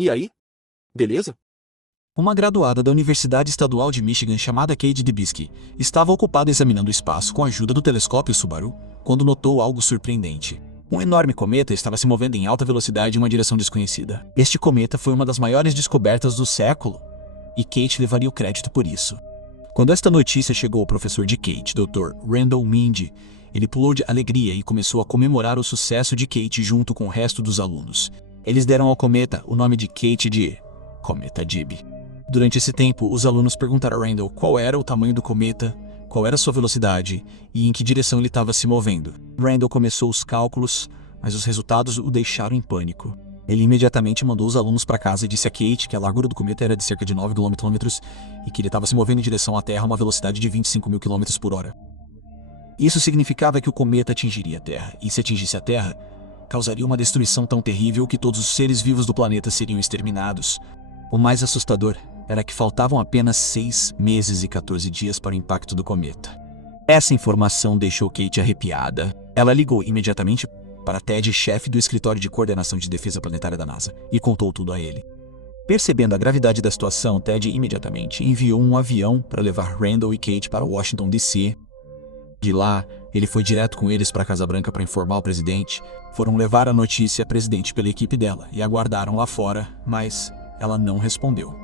E aí? Beleza? Uma graduada da Universidade Estadual de Michigan chamada Kate Debisky estava ocupada examinando o espaço com a ajuda do telescópio Subaru quando notou algo surpreendente. Um enorme cometa estava se movendo em alta velocidade em uma direção desconhecida. Este cometa foi uma das maiores descobertas do século, e Kate levaria o crédito por isso. Quando esta notícia chegou ao professor de Kate, Dr. Randall Mindy, ele pulou de alegria e começou a comemorar o sucesso de Kate junto com o resto dos alunos. Eles deram ao cometa o nome de Kate de Cometa Dib. Durante esse tempo, os alunos perguntaram a Randall qual era o tamanho do cometa, qual era sua velocidade e em que direção ele estava se movendo. Randall começou os cálculos, mas os resultados o deixaram em pânico. Ele imediatamente mandou os alunos para casa e disse a Kate que a largura do cometa era de cerca de 9 km e que ele estava se movendo em direção à Terra a uma velocidade de 25.000 km/h. Isso significava que o cometa atingiria a Terra, e se atingisse a Terra, causaria uma destruição tão terrível que todos os seres vivos do planeta seriam exterminados. O mais assustador era que faltavam apenas 6 meses e 14 dias para o impacto do cometa. Essa informação deixou Kate arrepiada. Ela ligou imediatamente para Ted, chefe do escritório de coordenação de defesa planetária da NASA, e contou tudo a ele. Percebendo a gravidade da situação, Ted imediatamente enviou um avião para levar Randall e Kate para Washington, D.C. De lá, ele foi direto com eles para a Casa Branca para informar o presidente. Foram levar a notícia à presidente pela equipe dela e aguardaram lá fora, mas ela não respondeu.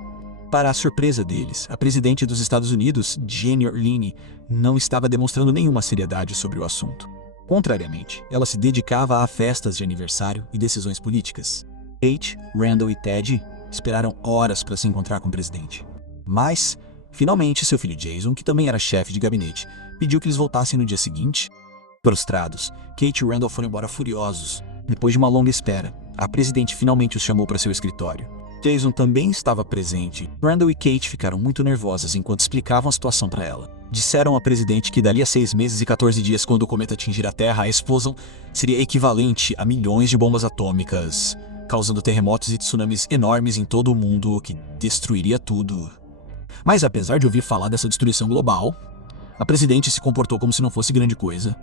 Para a surpresa deles, a presidente dos Estados Unidos, Jane Orleany, não estava demonstrando nenhuma seriedade sobre o assunto. Contrariamente, ela se dedicava a festas de aniversário e decisões políticas. Kate, Randall e Ted esperaram horas para se encontrar com o presidente. Mas, finalmente, seu filho Jason, que também era chefe de gabinete, pediu que eles voltassem no dia seguinte. Frustrados, Kate e Randall foram embora furiosos. Depois de uma longa espera, a presidente finalmente os chamou para seu escritório. Jason também estava presente. Randall e Kate ficaram muito nervosas enquanto explicavam a situação para ela. Disseram à presidente que dali a 6 meses e 14 dias, quando o cometa atingir a Terra, a explosão seria equivalente a milhões de bombas atômicas, causando terremotos e tsunamis enormes em todo o mundo, que destruiria tudo. Mas apesar de ouvir falar dessa destruição global, a presidente se comportou como se não fosse grande coisa.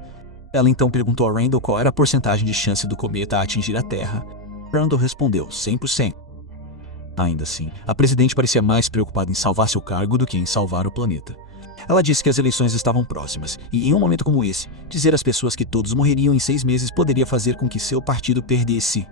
Ela então perguntou a Randall qual era a porcentagem de chance do cometa atingir a Terra. Randall respondeu 100%. Ainda assim, a presidente parecia mais preocupada em salvar seu cargo do que em salvar o planeta. Ela disse que as eleições estavam próximas, e em um momento como esse, dizer às pessoas que todos morreriam em 6 meses poderia fazer com que seu partido perdesse.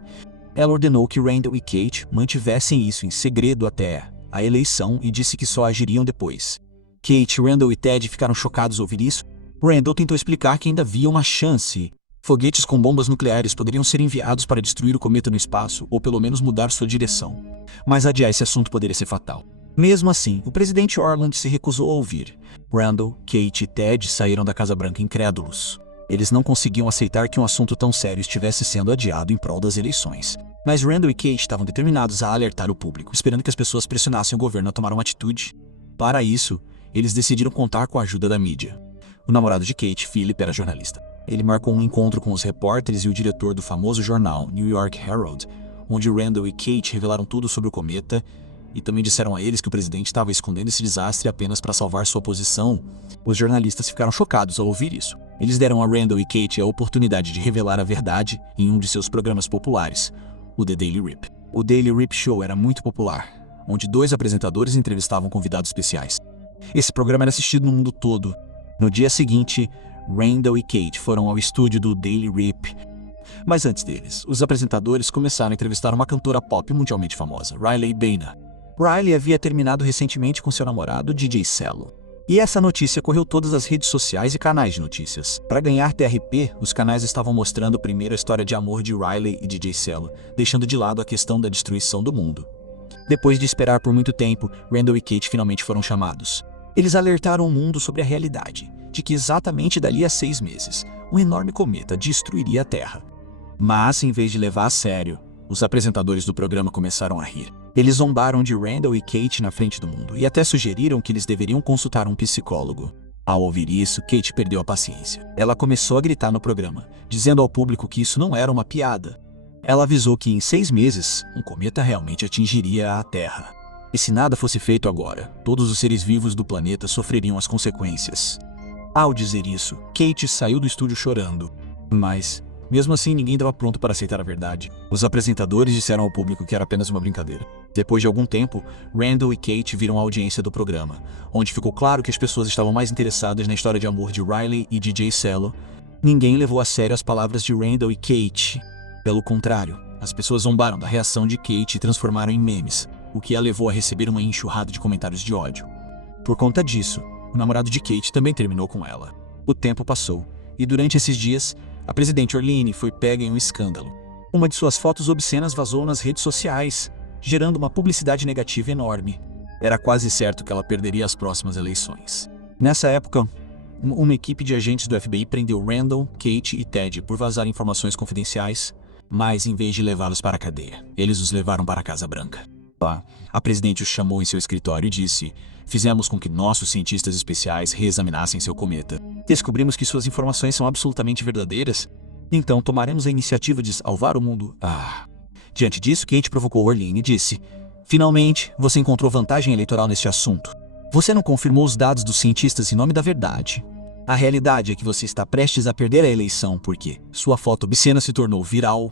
Ela ordenou que Randall e Kate mantivessem isso em segredo até a eleição e disse que só agiriam depois. Kate, Randall e Ted ficaram chocados ao ouvir isso. Randall tentou explicar que ainda havia uma chance. Foguetes com bombas nucleares poderiam ser enviados para destruir o cometa no espaço, ou pelo menos mudar sua direção. Mas adiar esse assunto poderia ser fatal. Mesmo assim, o presidente Orland se recusou a ouvir. Randall, Kate e Ted saíram da Casa Branca incrédulos. Eles não conseguiam aceitar que um assunto tão sério estivesse sendo adiado em prol das eleições. Mas Randall e Kate estavam determinados a alertar o público, esperando que as pessoas pressionassem o governo a tomar uma atitude. Para isso, eles decidiram contar com a ajuda da mídia. O namorado de Kate, Philip, era jornalista. Ele marcou um encontro com os repórteres e o diretor do famoso jornal New York Herald, onde Randall e Kate revelaram tudo sobre o cometa e também disseram a eles que o presidente estava escondendo esse desastre apenas para salvar sua posição. Os jornalistas ficaram chocados ao ouvir isso. Eles deram a Randall e Kate a oportunidade de revelar a verdade em um de seus programas populares, o The Daily Rip. O Daily Rip Show era muito popular, onde 2 apresentadores entrevistavam convidados especiais. Esse programa era assistido no mundo todo. No dia seguinte, Randall e Kate foram ao estúdio do Daily Rip. Mas antes deles, os apresentadores começaram a entrevistar uma cantora pop mundialmente famosa, Riley Baina. Riley havia terminado recentemente com seu namorado, DJ Cello. E essa notícia correu todas as redes sociais e canais de notícias. Para ganhar TRP, os canais estavam mostrando primeiro a história de amor de Riley e DJ Cello, deixando de lado a questão da destruição do mundo. Depois de esperar por muito tempo, Randall e Kate finalmente foram chamados. Eles alertaram o mundo sobre a realidade, de que exatamente dali a 6 meses, um enorme cometa destruiria a Terra. Mas, em vez de levar a sério, os apresentadores do programa começaram a rir. Eles zombaram de Randall e Kate na frente do mundo e até sugeriram que eles deveriam consultar um psicólogo. Ao ouvir isso, Kate perdeu a paciência. Ela começou a gritar no programa, dizendo ao público que isso não era uma piada. Ela avisou que em 6 meses, um cometa realmente atingiria a Terra. E se nada fosse feito agora, todos os seres vivos do planeta sofreriam as consequências. Ao dizer isso, Kate saiu do estúdio chorando. Mas Mesmo assim, ninguém estava pronto para aceitar a verdade. Os apresentadores disseram ao público que era apenas uma brincadeira. Depois de algum tempo, Randall e Kate viram a audiência do programa, onde ficou claro que as pessoas estavam mais interessadas na história de amor de Riley e de Jay Selo. Ninguém levou a sério as palavras de Randall e Kate. Pelo contrário, as pessoas zombaram da reação de Kate e transformaram em memes, o que a levou a receber uma enxurrada de comentários de ódio. Por conta disso, o namorado de Kate também terminou com ela. O tempo passou, e durante esses dias, a presidente Orleane foi pega em um escândalo. Uma de suas fotos obscenas vazou nas redes sociais, gerando uma publicidade negativa enorme. Era quase certo que ela perderia as próximas eleições. Nessa época, uma equipe de agentes do FBI prendeu Randall, Kate e Ted por vazar informações confidenciais, mas em vez de levá-los para a cadeia, eles os levaram para a Casa Branca. Lá, a presidente os chamou em seu escritório e disse: "Fizemos com que nossos cientistas especiais reexaminassem seu cometa. Descobrimos que suas informações são absolutamente verdadeiras. Então tomaremos a iniciativa de salvar o mundo." Diante disso, Kate provocou Orleane e disse: "Finalmente, você encontrou vantagem eleitoral neste assunto. Você não confirmou os dados dos cientistas em nome da verdade. A realidade é que você está prestes a perder a eleição porque sua foto obscena se tornou viral.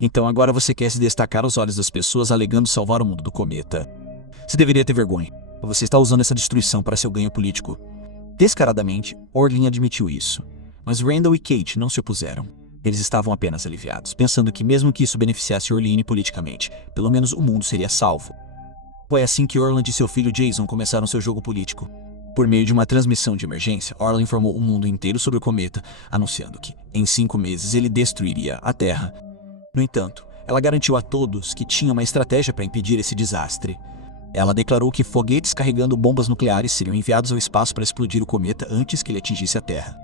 Então agora você quer se destacar aos olhos das pessoas alegando salvar o mundo do cometa. Você deveria ter vergonha. Você está usando essa destruição para seu ganho político." Descaradamente, Orleane admitiu isso, mas Randall e Kate não se opuseram. Eles estavam apenas aliviados, pensando que mesmo que isso beneficiasse Orleane politicamente, pelo menos o mundo seria salvo. Foi assim que Orland e seu filho Jason começaram seu jogo político. Por meio de uma transmissão de emergência, Orland informou o mundo inteiro sobre o cometa, anunciando que, em 5 meses, ele destruiria a Terra. No entanto, ela garantiu a todos que tinha uma estratégia para impedir esse desastre. Ela declarou que foguetes carregando bombas nucleares seriam enviados ao espaço para explodir o cometa antes que ele atingisse a Terra.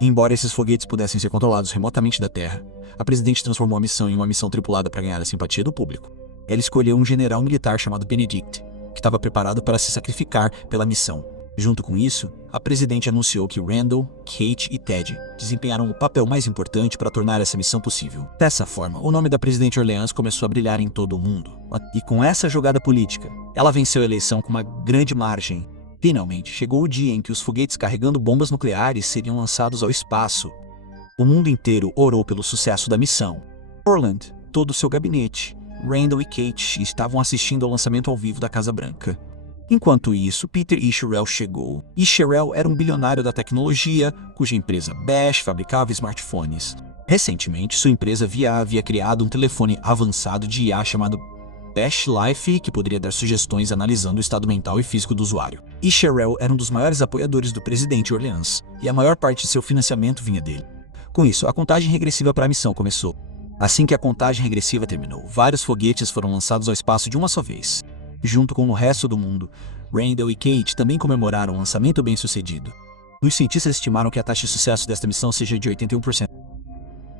Embora esses foguetes pudessem ser controlados remotamente da Terra, a presidente transformou a missão em uma missão tripulada para ganhar a simpatia do público. Ela escolheu um general militar chamado Benedict, que estava preparado para se sacrificar pela missão. Junto com isso, a presidente anunciou que Randall, Kate e Ted desempenharam o papel mais importante para tornar essa missão possível. Dessa forma, o nome da presidente Orleans começou a brilhar em todo o mundo. E com essa jogada política, ela venceu a eleição com uma grande margem. Finalmente, chegou o dia em que os foguetes carregando bombas nucleares seriam lançados ao espaço. O mundo inteiro orou pelo sucesso da missão. Orland, todo o seu gabinete, Randall e Kate estavam assistindo ao lançamento ao vivo da Casa Branca. Enquanto isso, Peter Isherell chegou. Isherell era um bilionário da tecnologia, cuja empresa Bash fabricava smartphones. Recentemente, sua empresa havia criado um telefone avançado de IA chamado Bash Life, que poderia dar sugestões analisando o estado mental e físico do usuário. Isherell era um dos maiores apoiadores do presidente Orleans, e a maior parte de seu financiamento vinha dele. Com isso, a contagem regressiva para a missão começou. Assim que a contagem regressiva terminou, vários foguetes foram lançados ao espaço de uma só vez. Junto com o resto do mundo, Randall e Kate também comemoraram o lançamento bem-sucedido. Os cientistas estimaram que a taxa de sucesso desta missão seja de 81%.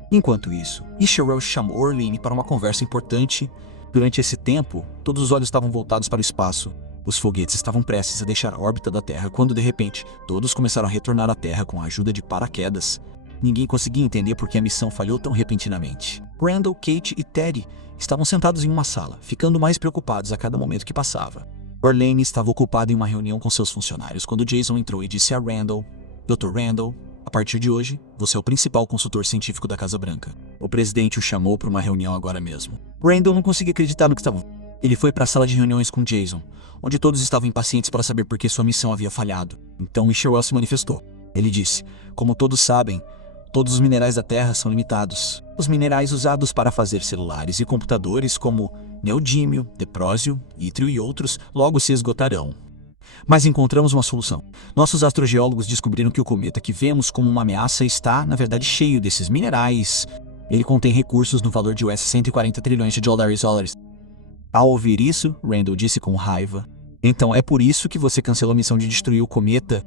Enquanto isso, Isherell chamou Orleane para uma conversa importante. Durante esse tempo, todos os olhos estavam voltados para o espaço. Os foguetes estavam prestes a deixar a órbita da Terra quando, de repente, todos começaram a retornar à Terra com a ajuda de paraquedas. Ninguém conseguia entender por que a missão falhou tão repentinamente. Randall, Kate e Teddy estavam sentados em uma sala, ficando mais preocupados a cada momento que passava. Orleane estava ocupada em uma reunião com seus funcionários quando Jason entrou e disse a Randall: "Dr. Randall, a partir de hoje, você é o principal consultor científico da Casa Branca. O presidente o chamou para uma reunião agora mesmo." Randall não conseguia acreditar no que estava. Ele foi para a sala de reuniões com Jason, onde todos estavam impacientes para saber por que sua missão havia falhado. Então Isherell se manifestou. Ele disse: "Como todos sabem, todos os minerais da Terra são limitados. Os minerais usados para fazer celulares e computadores como neodímio, deprósio, ítrio e outros logo se esgotarão. Mas encontramos uma solução. Nossos astrogeólogos descobriram que o cometa que vemos como uma ameaça está, na verdade, cheio desses minerais. Ele contém recursos no valor de US 140 trilhões de dólares. Ao ouvir isso, Randall disse com raiva: "Então é por isso que você cancelou a missão de destruir o cometa?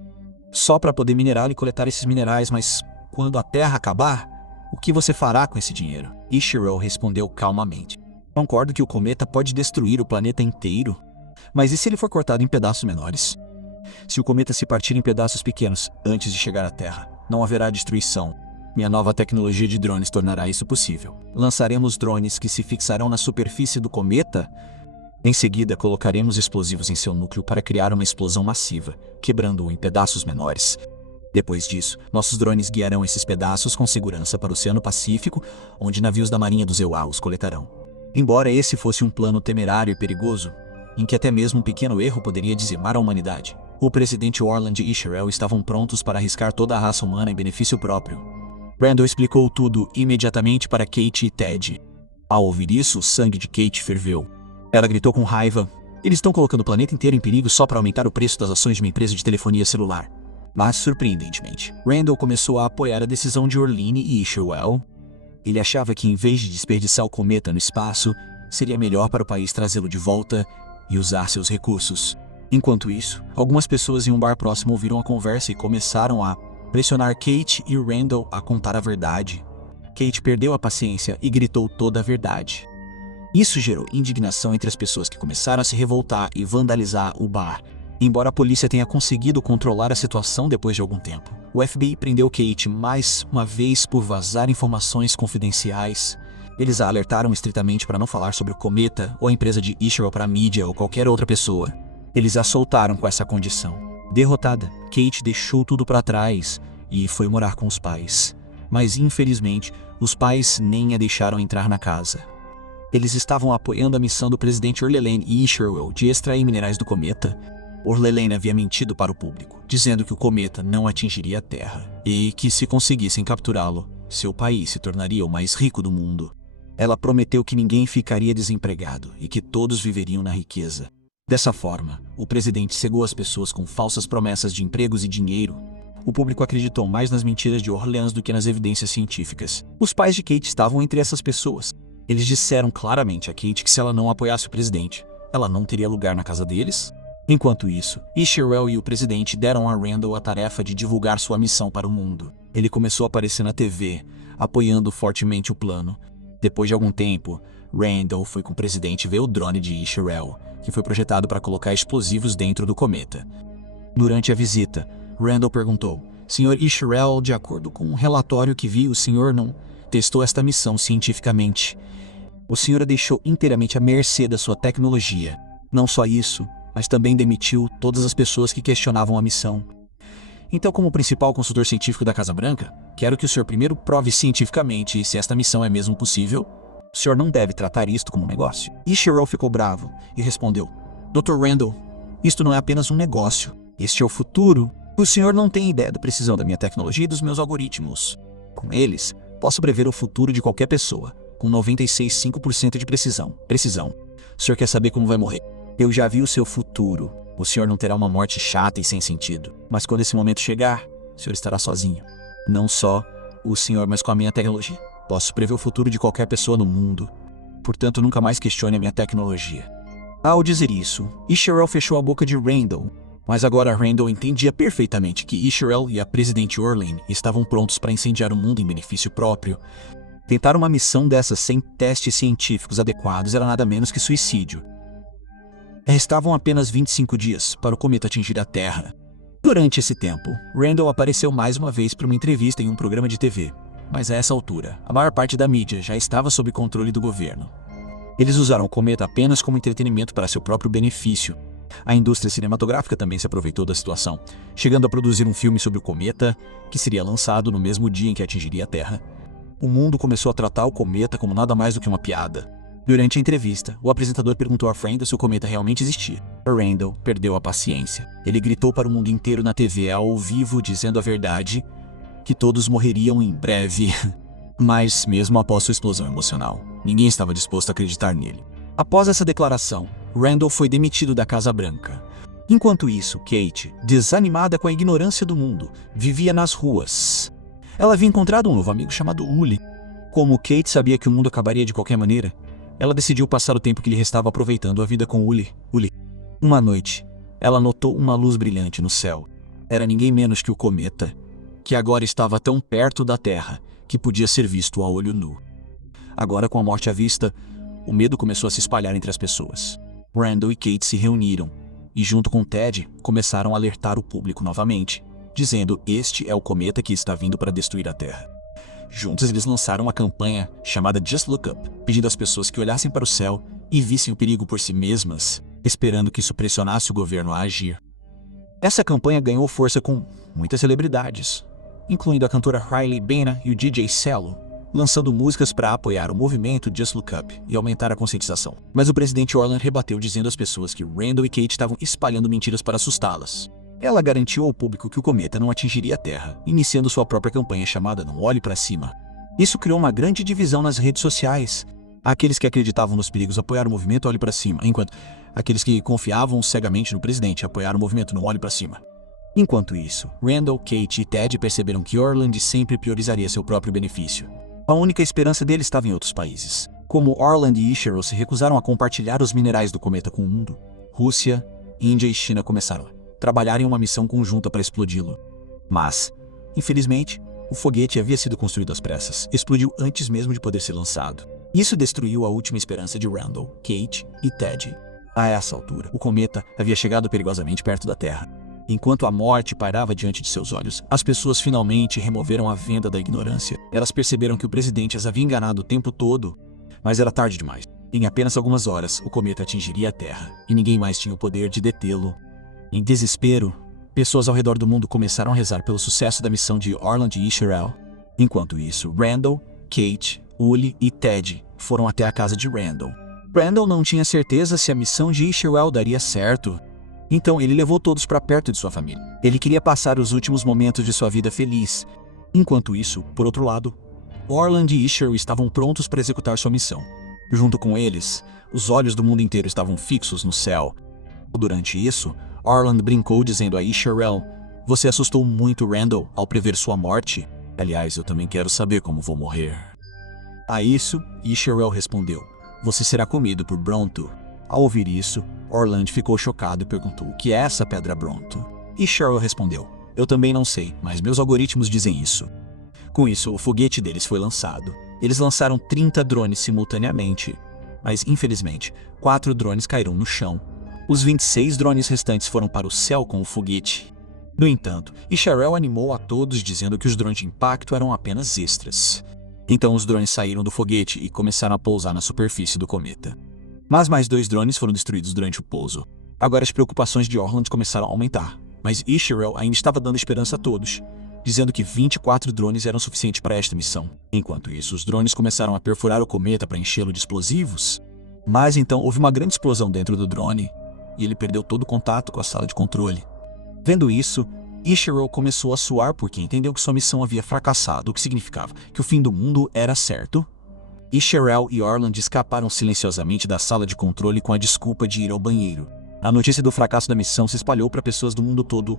Só para poder minerá-lo e coletar esses minerais, mas quando a Terra acabar, o que você fará com esse dinheiro?" Isherell respondeu calmamente: "Concordo que o cometa pode destruir o planeta inteiro, mas e se ele for cortado em pedaços menores? Se o cometa se partir em pedaços pequenos antes de chegar à Terra, não haverá destruição. Minha nova tecnologia de drones tornará isso possível. Lançaremos drones que se fixarão na superfície do cometa. Em seguida, colocaremos explosivos em seu núcleo para criar uma explosão massiva, quebrando-o em pedaços menores. Depois disso, nossos drones guiarão esses pedaços com segurança para o Oceano Pacífico, onde navios da Marinha dos EUA os coletarão. Embora esse fosse um plano temerário e perigoso, em que até mesmo um pequeno erro poderia dizimar a humanidade, o presidente Orland e Sherrill estavam prontos para arriscar toda a raça humana em benefício próprio. Randall explicou tudo imediatamente para Kate e Ted. Ao ouvir isso, o sangue de Kate ferveu. Ela gritou com raiva: "Eles estão colocando o planeta inteiro em perigo só para aumentar o preço das ações de uma empresa de telefonia celular." Mas, surpreendentemente, Randall começou a apoiar a decisão de Orline e Sherrill. Ele achava que, em vez de desperdiçar o cometa no espaço, seria melhor para o país trazê-lo de volta e usar seus recursos. Enquanto isso, algumas pessoas em um bar próximo ouviram a conversa e começaram a pressionar Kate e Randall a contar a verdade. Kate perdeu a paciência e gritou toda a verdade. Isso gerou indignação entre as pessoas, que começaram a se revoltar e vandalizar o bar. Embora a polícia tenha conseguido controlar a situação depois de algum tempo, o FBI prendeu Kate mais uma vez por vazar informações confidenciais. Eles a alertaram estritamente para não falar sobre o cometa ou a empresa de Sherrill para a mídia ou qualquer outra pessoa. Eles a soltaram com essa condição. Derrotada, Kate deixou tudo para trás e foi morar com os pais. Mas, infelizmente, os pais nem a deixaram entrar na casa. Eles estavam apoiando a missão do presidente Orlelane e Sherrill de extrair minerais do cometa. Orlelane havia mentido para o público, dizendo que o cometa não atingiria a Terra e que, se conseguissem capturá-lo, seu país se tornaria o mais rico do mundo. Ela prometeu que ninguém ficaria desempregado e que todos viveriam na riqueza. Dessa forma, o presidente cegou as pessoas com falsas promessas de empregos e dinheiro. O público acreditou mais nas mentiras de Orleans do que nas evidências científicas. Os pais de Kate estavam entre essas pessoas. Eles disseram claramente a Kate que, se ela não apoiasse o presidente, ela não teria lugar na casa deles. Enquanto isso, Sherrill e o presidente deram a Randall a tarefa de divulgar sua missão para o mundo. Ele começou a aparecer na TV, apoiando fortemente o plano. Depois de algum tempo, Randall foi com o presidente ver o drone de Sherrill, que foi projetado para colocar explosivos dentro do cometa. Durante a visita, Randall perguntou: "Sr. Sherrill, de acordo com um relatório que vi, o senhor não testou esta missão cientificamente. O senhor a deixou inteiramente à mercê da sua tecnologia. Não só isso, mas também demitiu todas as pessoas que questionavam a missão. Então, como principal consultor científico da Casa Branca, quero que o senhor primeiro prove cientificamente se esta missão é mesmo possível. O senhor não deve tratar isto como um negócio." Sherrill ficou bravo e respondeu: "Dr. Randall, isto não é apenas um negócio. Este é o futuro. O senhor não tem ideia da precisão da minha tecnologia e dos meus algoritmos. Com eles, posso prever o futuro de qualquer pessoa, com 96,5% de precisão. O senhor quer saber como vai morrer? Eu já vi o seu futuro. O senhor não terá uma morte chata e sem sentido. Mas quando esse momento chegar, o senhor estará sozinho. Não só o senhor, mas com a minha tecnologia. Posso prever o futuro de qualquer pessoa no mundo. Portanto, nunca mais questione a minha tecnologia." Ao dizer isso, Sherrill fechou a boca de Randall. Mas agora Randall entendia perfeitamente que Sherrill e a presidente Orlane estavam prontos para incendiar o mundo em benefício próprio. Tentar uma missão dessas sem testes científicos adequados era nada menos que suicídio. Restavam apenas 25 dias para o cometa atingir a Terra. Durante esse tempo, Randall apareceu mais uma vez para uma entrevista em um programa de TV. Mas a essa altura, a maior parte da mídia já estava sob controle do governo. Eles usaram o cometa apenas como entretenimento para seu próprio benefício. A indústria cinematográfica também se aproveitou da situação, chegando a produzir um filme sobre o cometa, que seria lançado no mesmo dia em que atingiria a Terra. O mundo começou a tratar o cometa como nada mais do que uma piada. Durante a entrevista, o apresentador perguntou a Randall se o cometa realmente existia. Randall perdeu a paciência. Ele gritou para o mundo inteiro na TV ao vivo, dizendo a verdade, que todos morreriam em breve. Mas, mesmo após sua explosão emocional, ninguém estava disposto a acreditar nele. Após essa declaração, Randall foi demitido da Casa Branca. Enquanto isso, Kate, desanimada com a ignorância do mundo, vivia nas ruas. Ela havia encontrado um novo amigo chamado Uli. Como Kate sabia que o mundo acabaria de qualquer maneira, ela decidiu passar o tempo que lhe restava aproveitando a vida com Uli. Uma noite, ela notou uma luz brilhante no céu. Era ninguém menos que o cometa, que agora estava tão perto da Terra que podia ser visto a olho nu. Agora, com a morte à vista, o medo começou a se espalhar entre as pessoas. Randall e Kate se reuniram e, junto com Ted, começaram a alertar o público novamente, dizendo: "Este é o cometa que está vindo para destruir a Terra." Juntos, eles lançaram uma campanha chamada Just Look Up, pedindo às pessoas que olhassem para o céu e vissem o perigo por si mesmas, esperando que isso pressionasse o governo a agir. Essa campanha ganhou força com muitas celebridades, incluindo a cantora Hailey Bieber e o DJ Cello, lançando músicas para apoiar o movimento Just Look Up e aumentar a conscientização. Mas o presidente Orland rebateu dizendo às pessoas que Randall e Kate estavam espalhando mentiras para assustá-las. Ela garantiu ao público que o cometa não atingiria a Terra, iniciando sua própria campanha chamada Não Olhe para Cima. Isso criou uma grande divisão nas redes sociais. Aqueles que acreditavam nos perigos apoiaram o movimento Olhe para Cima, enquanto aqueles que confiavam cegamente no presidente apoiaram o movimento Não Olhe para Cima. Enquanto isso, Randall, Kate e Ted perceberam que Orland sempre priorizaria seu próprio benefício. A única esperança dele estava em outros países. Como Orland e Isherwood se recusaram a compartilhar os minerais do cometa com o mundo, Rússia, Índia e China começaram a trabalhar em uma missão conjunta para explodi-lo. Mas, infelizmente, o foguete havia sido construído às pressas, explodiu antes mesmo de poder ser lançado. Isso destruiu a última esperança de Randall, Kate e Ted. A essa altura, o cometa havia chegado perigosamente perto da Terra. Enquanto a morte pairava diante de seus olhos, as pessoas finalmente removeram a venda da ignorância. Elas perceberam que o presidente as havia enganado o tempo todo, mas era tarde demais. Em apenas algumas horas, o cometa atingiria a Terra, e ninguém mais tinha o poder de detê-lo. Em desespero, pessoas ao redor do mundo começaram a rezar pelo sucesso da missão de Orland e Isherwood. Enquanto isso, Randall, Kate, Uli e Ted foram até a casa de Randall. Randall não tinha certeza se a missão de Isherwood daria certo. Então ele levou todos para perto de sua família. Ele queria passar os últimos momentos de sua vida feliz. Enquanto isso, por outro lado, Orland e Isherwood estavam prontos para executar sua missão. Junto com eles, os olhos do mundo inteiro estavam fixos no céu. Durante isso, Orland brincou dizendo a Isherwood: "Você assustou muito Randall ao prever sua morte. Aliás, eu também quero saber como vou morrer." A isso, Isherwood respondeu: "Você será comido por Bronto." Ao ouvir isso, Orland ficou chocado e perguntou: "O que é essa pedra Bronto?" Isherwood respondeu: "Eu também não sei, mas meus algoritmos dizem isso." Com isso, o foguete deles foi lançado. Eles lançaram 30 drones simultaneamente, mas infelizmente, 4 drones caíram no chão. Os 26 drones restantes foram para o céu com o foguete. No entanto, Isherwood animou a todos dizendo que os drones de impacto eram apenas extras. Então os drones saíram do foguete e começaram a pousar na superfície do cometa. Mas mais 2 drones foram destruídos durante o pouso. Agora as preocupações de Orland começaram a aumentar, mas Isherwood ainda estava dando esperança a todos, dizendo que 24 drones eram suficientes para esta missão. Enquanto isso, os drones começaram a perfurar o cometa para enchê-lo de explosivos. Mas então houve uma grande explosão dentro do drone, e ele perdeu todo o contato com a sala de controle. Vendo isso, Isherwood começou a suar porque entendeu que sua missão havia fracassado, o que significava que o fim do mundo era certo. Isherwood e Orland escaparam silenciosamente da sala de controle com a desculpa de ir ao banheiro. A notícia do fracasso da missão se espalhou para pessoas do mundo todo,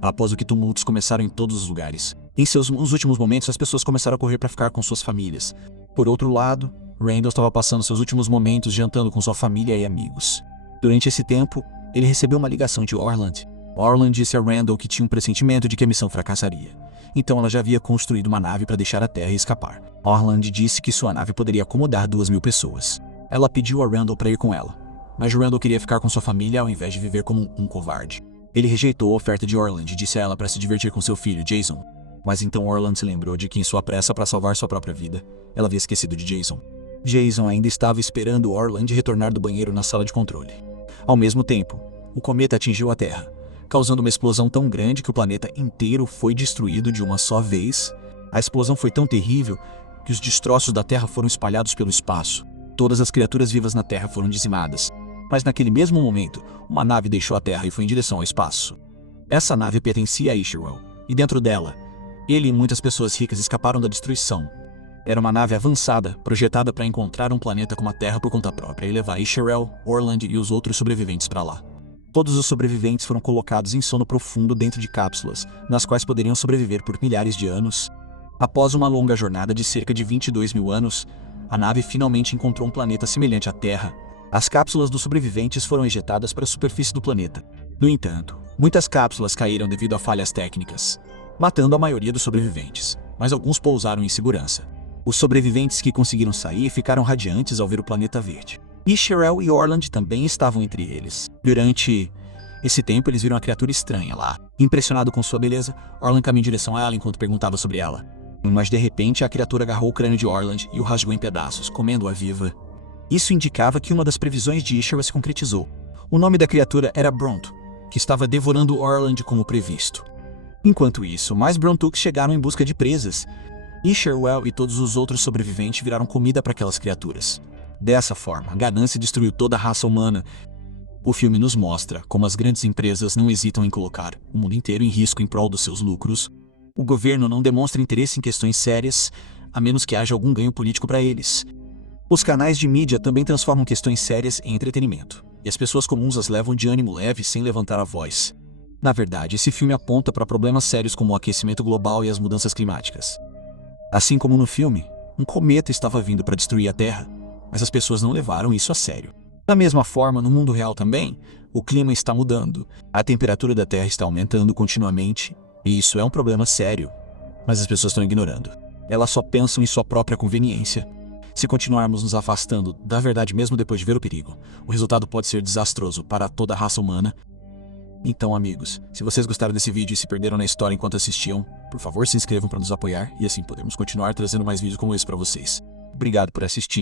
após o que tumultos começaram em todos os lugares. Em seus últimos momentos, as pessoas começaram a correr para ficar com suas famílias. Por outro lado, Randall estava passando seus últimos momentos jantando com sua família e amigos. Durante esse tempo, ele recebeu uma ligação de Orland. Orland disse a Randall que tinha um pressentimento de que a missão fracassaria. Então ela já havia construído uma nave para deixar a Terra e escapar. Orland disse que sua nave poderia acomodar 2.000 pessoas. Ela pediu a Randall para ir com ela, mas Randall queria ficar com sua família ao invés de viver como um covarde. Ele rejeitou a oferta de Orland e disse a ela para se divertir com seu filho, Jason. Mas então Orland se lembrou de que em sua pressa para salvar sua própria vida, ela havia esquecido de Jason. Jason ainda estava esperando Orland retornar do banheiro na sala de controle. Ao mesmo tempo, o cometa atingiu a Terra, causando uma explosão tão grande que o planeta inteiro foi destruído de uma só vez. A explosão foi tão terrível que os destroços da Terra foram espalhados pelo espaço. Todas as criaturas vivas na Terra foram dizimadas. Mas naquele mesmo momento, uma nave deixou a Terra e foi em direção ao espaço. Essa nave pertencia a Isherwood, e dentro dela, ele e muitas pessoas ricas escaparam da destruição. Era uma nave avançada, projetada para encontrar um planeta como a Terra por conta própria e levar Isherwood, Orland e os outros sobreviventes para lá. Todos os sobreviventes foram colocados em sono profundo dentro de cápsulas, nas quais poderiam sobreviver por milhares de anos. Após uma longa jornada de cerca de 22.000 anos, a nave finalmente encontrou um planeta semelhante à Terra. As cápsulas dos sobreviventes foram ejetadas para a superfície do planeta. No entanto, muitas cápsulas caíram devido a falhas técnicas, matando a maioria dos sobreviventes, mas alguns pousaram em segurança. Os sobreviventes que conseguiram sair ficaram radiantes ao ver o planeta verde. Isherwood e Orland também estavam entre eles. Durante esse tempo, eles viram uma criatura estranha lá. Impressionado com sua beleza, Orland caminhou em direção a ela enquanto perguntava sobre ela. Mas de repente, a criatura agarrou o crânio de Orland e o rasgou em pedaços, comendo-a viva. Isso indicava que uma das previsões de Isherwood se concretizou. O nome da criatura era Bronto, que estava devorando Orland como previsto. Enquanto isso, mais Brontuks chegaram em busca de presas, e Sherwell e todos os outros sobreviventes viraram comida para aquelas criaturas. Dessa forma, a ganância destruiu toda a raça humana. O filme nos mostra como as grandes empresas não hesitam em colocar o mundo inteiro em risco em prol dos seus lucros. O governo não demonstra interesse em questões sérias, a menos que haja algum ganho político para eles. Os canais de mídia também transformam questões sérias em entretenimento, e as pessoas comuns as levam de ânimo leve sem levantar a voz. Na verdade, esse filme aponta para problemas sérios como o aquecimento global e as mudanças climáticas. Assim como no filme, um cometa estava vindo para destruir a Terra, mas as pessoas não levaram isso a sério. Da mesma forma, no mundo real também, o clima está mudando, a temperatura da Terra está aumentando continuamente, e isso é um problema sério. Mas as pessoas estão ignorando. Elas só pensam em sua própria conveniência. Se continuarmos nos afastando da verdade mesmo depois de ver o perigo, o resultado pode ser desastroso para toda a raça humana. Então, amigos, se vocês gostaram desse vídeo e se perderam na história enquanto assistiam, por favor se inscrevam para nos apoiar e assim podemos continuar trazendo mais vídeos como esse para vocês. Obrigado por assistir.